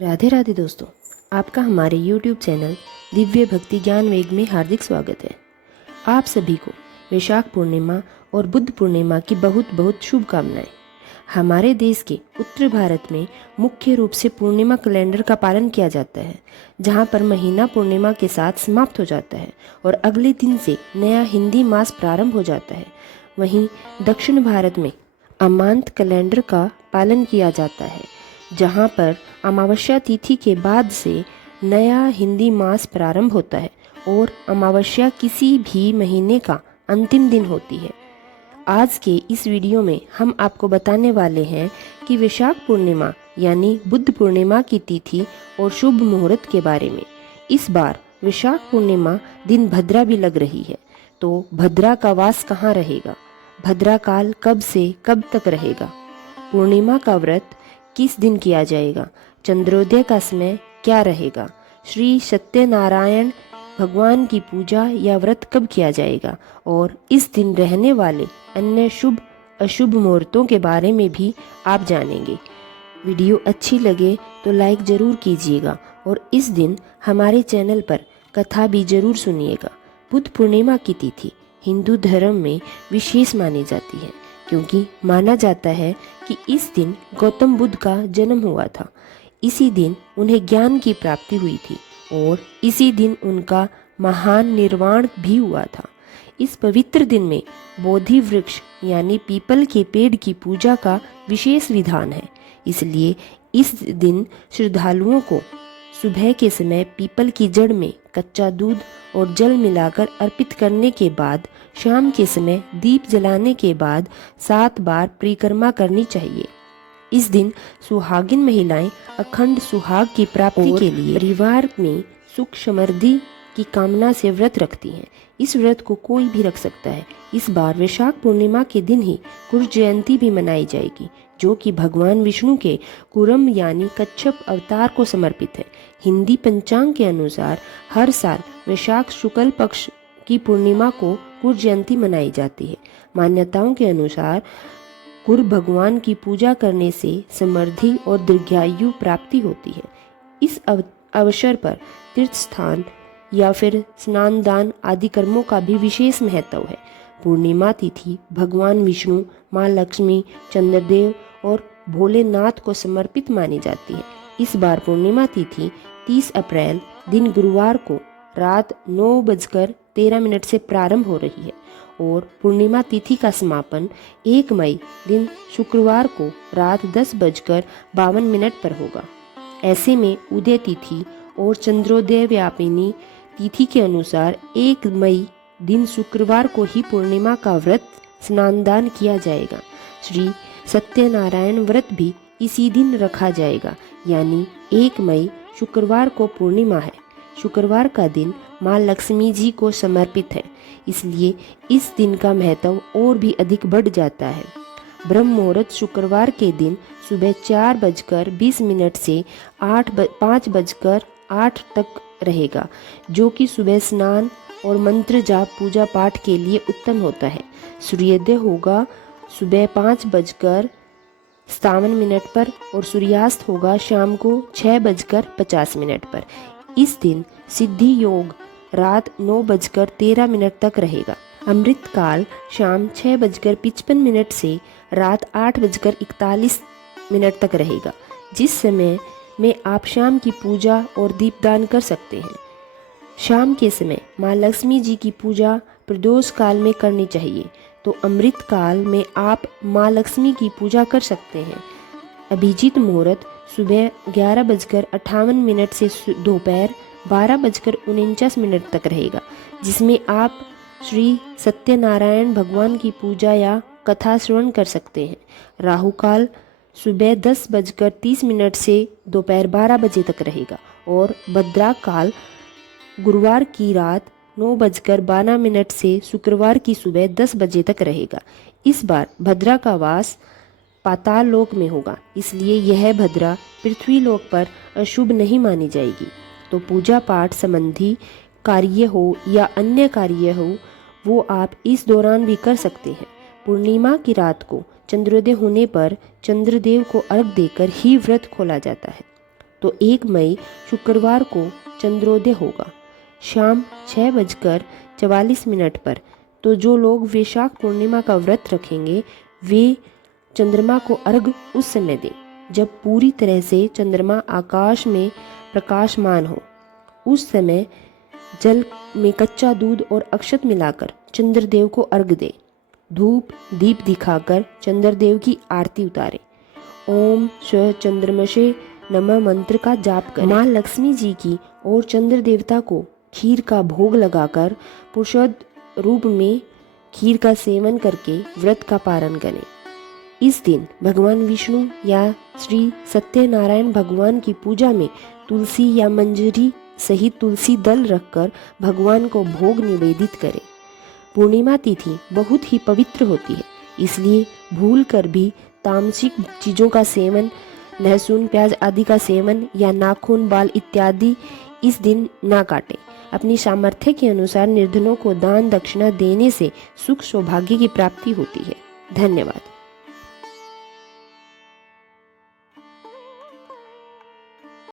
राधे राधे दोस्तों, आपका हमारे YouTube चैनल दिव्य भक्ति ज्ञान वेग में हार्दिक स्वागत है। आप सभी को वैशाख पूर्णिमा और बुद्ध पूर्णिमा की बहुत बहुत शुभकामनाएं। हमारे देश के उत्तर भारत में मुख्य रूप से पूर्णिमा कैलेंडर का पालन किया जाता है, जहां पर महीना पूर्णिमा के साथ समाप्त हो जाता है और अगले दिन से नया हिंदी मास प्रारंभ हो जाता है। वहीं दक्षिण भारत में अमांत कैलेंडर का पालन किया जाता है, जहां पर अमावस्या तिथि के बाद से नया हिंदी मास प्रारंभ होता है और अमावस्या किसी भी महीने का अंतिम दिन होती है। आज के इस वीडियो में हम आपको बताने वाले हैं कि वैशाख पूर्णिमा यानी बुद्ध पूर्णिमा की तिथि और शुभ मुहूर्त के बारे में। इस बार वैशाख पूर्णिमा दिन भद्रा भी लग रही है, तो भद्रा का वास कहाँ रहेगा, भद्रा काल कब से कब तक रहेगा, पूर्णिमा का व्रत किस दिन किया जाएगा, चंद्रोदय का समय क्या रहेगा, श्री सत्यनारायण भगवान की पूजा या व्रत कब किया जाएगा और इस दिन रहने वाले अन्य शुभ अशुभ मुहूर्तों के बारे में भी आप जानेंगे। वीडियो अच्छी लगे तो लाइक ज़रूर कीजिएगा और इस दिन हमारे चैनल पर कथा भी ज़रूर सुनिएगा। बुद्ध पूर्णिमा की तिथि हिंदू धर्म में विशेष मानी जाती है, क्योंकि माना जाता है कि इस दिन गौतम बुद्ध का जन्म हुआ था। इसी दिन उन्हें ज्ञान की प्राप्ति हुई थी और इसी दिन उनका महान निर्वाण भी हुआ था। इस पवित्र दिन में बोधि वृक्ष यानी पीपल के पेड़ की पूजा का विशेष विधान है। इसलिए इस दिन श्रद्धालुओं को सुबह के समय पीपल की जड़ में कच्चा दूध और जल मिलाकर अर्पित करने के बाद शाम के समय दीप जलाने के बाद 7 बार परिक्रमा करनी चाहिए। इस दिन सुहागिन महिलाएं अखंड सुहाग की प्राप्ति के लिए परिवार में सुख समृद्धि की कामना से व्रत रखती हैं। इस व्रत को कोई भी रख सकता है। इस बार वैशाख पूर्णिमा के दिन ही कुश जयंती भी मनाई जाएगी, जो कि भगवान विष्णु के कुरम यानी कच्छप अवतार को समर्पित है। हिंदी पंचांग के अनुसार हर साल वैशाख शुक्ल पक्ष की पूर्णिमा को कुश जयंती मनाई जाती है। मान्यताओं के अनुसार कुर भगवान की पूजा करने से समृद्धि और दीर्घायु प्राप्ति होती है। इस अवसर पर तीर्थ स्थान या फिर स्नान दान आदि कर्मों का भी विशेष महत्व है। पूर्णिमा तिथि भगवान विष्णु, माँ लक्ष्मी, चंद्रदेव और भोलेनाथ को समर्पित मानी जाती है। इस बार पूर्णिमा तिथि 30 अप्रैल दिन गुरुवार को रात 9:13 से प्रारंभ हो रही है और पूर्णिमा तिथि का समापन 1 मई दिन शुक्रवार को रात 10:52 पर होगा। ऐसे में उदय तिथि और चंद्रोदय व्यापिनी तिथि के अनुसार 1 मई दिन शुक्रवार को ही पूर्णिमा का व्रत स्नानदान किया जाएगा। श्री सत्यनारायण व्रत भी इसी दिन रखा जाएगा, यानी 1 मई शुक्रवार को पूर्णिमा है। शुक्रवार का दिन माँ लक्ष्मी जी को समर्पित है, इसलिए इस दिन का महत्व और भी अधिक बढ़ जाता है। ब्रह्म मुहूर्त शुक्रवार के दिन सुबह 4:20 से 5:08 तक रहेगा, जो कि सुबह स्नान और मंत्र जाप पूजा पाठ के लिए उत्तम होता है। सूर्योदय होगा सुबह 5:57 पर और सूर्यास्त होगा शाम को 6:50 पर। इस दिन सिद्धि योग रात 9:13 तक रहेगा। अमृत काल शाम 6:55 से रात 8:41 तक रहेगा, जिस समय में आप शाम की पूजा और दीपदान कर सकते हैं। शाम के समय माँ लक्ष्मी जी की पूजा प्रदोष काल में करनी चाहिए, तो अमृत काल में आप माँ लक्ष्मी की पूजा कर सकते हैं। अभिजीत मुहूर्त सुबह 11:58 से दोपहर 12:49 तक रहेगा, जिसमें आप श्री सत्यनारायण भगवान की पूजा या कथा श्रवण कर सकते हैं। राहु काल सुबह 10:30 से दोपहर 12 बजे तक रहेगा और भद्रा काल गुरुवार की रात 9:12 से शुक्रवार की सुबह 10 बजे तक रहेगा। इस बार भद्रा का वास पाताल लोक में होगा, इसलिए यह भद्रा पृथ्वी लोक पर अशुभ नहीं मानी जाएगी। तो पूजा पाठ संबंधी कार्य हो या अन्य कार्य हो, वो आप इस दौरान भी कर सकते हैं। पूर्णिमा की रात को चंद्रोदय होने पर चंद्रदेव को अर्घ देकर ही व्रत खोला जाता है। तो 1 मई शुक्रवार को चंद्रोदय होगा शाम 6:44 पर। तो जो लोग वैशाख पूर्णिमा का व्रत रखेंगे वे चंद्रमा को अर्घ उस समय दें जब पूरी तरह से चंद्रमा आकाश में प्रकाशमान हो। उस समय जल में कच्चा दूध और अक्षत मिलाकर चंद्रदेव को अर्घ दे। धूप दीप दिखाकर चंद्रदेव की आरती उतारे। ओम स्व चंद्रमसे नमः मंत्र का जाप करें। माँ लक्ष्मी जी की और चंद्र देवता को खीर का भोग लगाकर प्रसाद रूप में खीर का सेवन करके व्रत का पारण करें। इस दिन भगवान विष्णु या श्री सत्यनारायण भगवान की पूजा में तुलसी या मंजरी सहित तुलसी दल रखकर भगवान को भोग निवेदित करें। पूर्णिमा तिथि बहुत ही पवित्र होती है, इसलिए भूल कर भी तामसिक चीज़ों का सेवन, लहसुन प्याज आदि का सेवन या नाखून बाल इत्यादि इस दिन ना काटें। अपनी सामर्थ्य के अनुसार निर्धनों को दान दक्षिणा देने से सुख सौभाग्य की प्राप्ति होती है। धन्यवाद।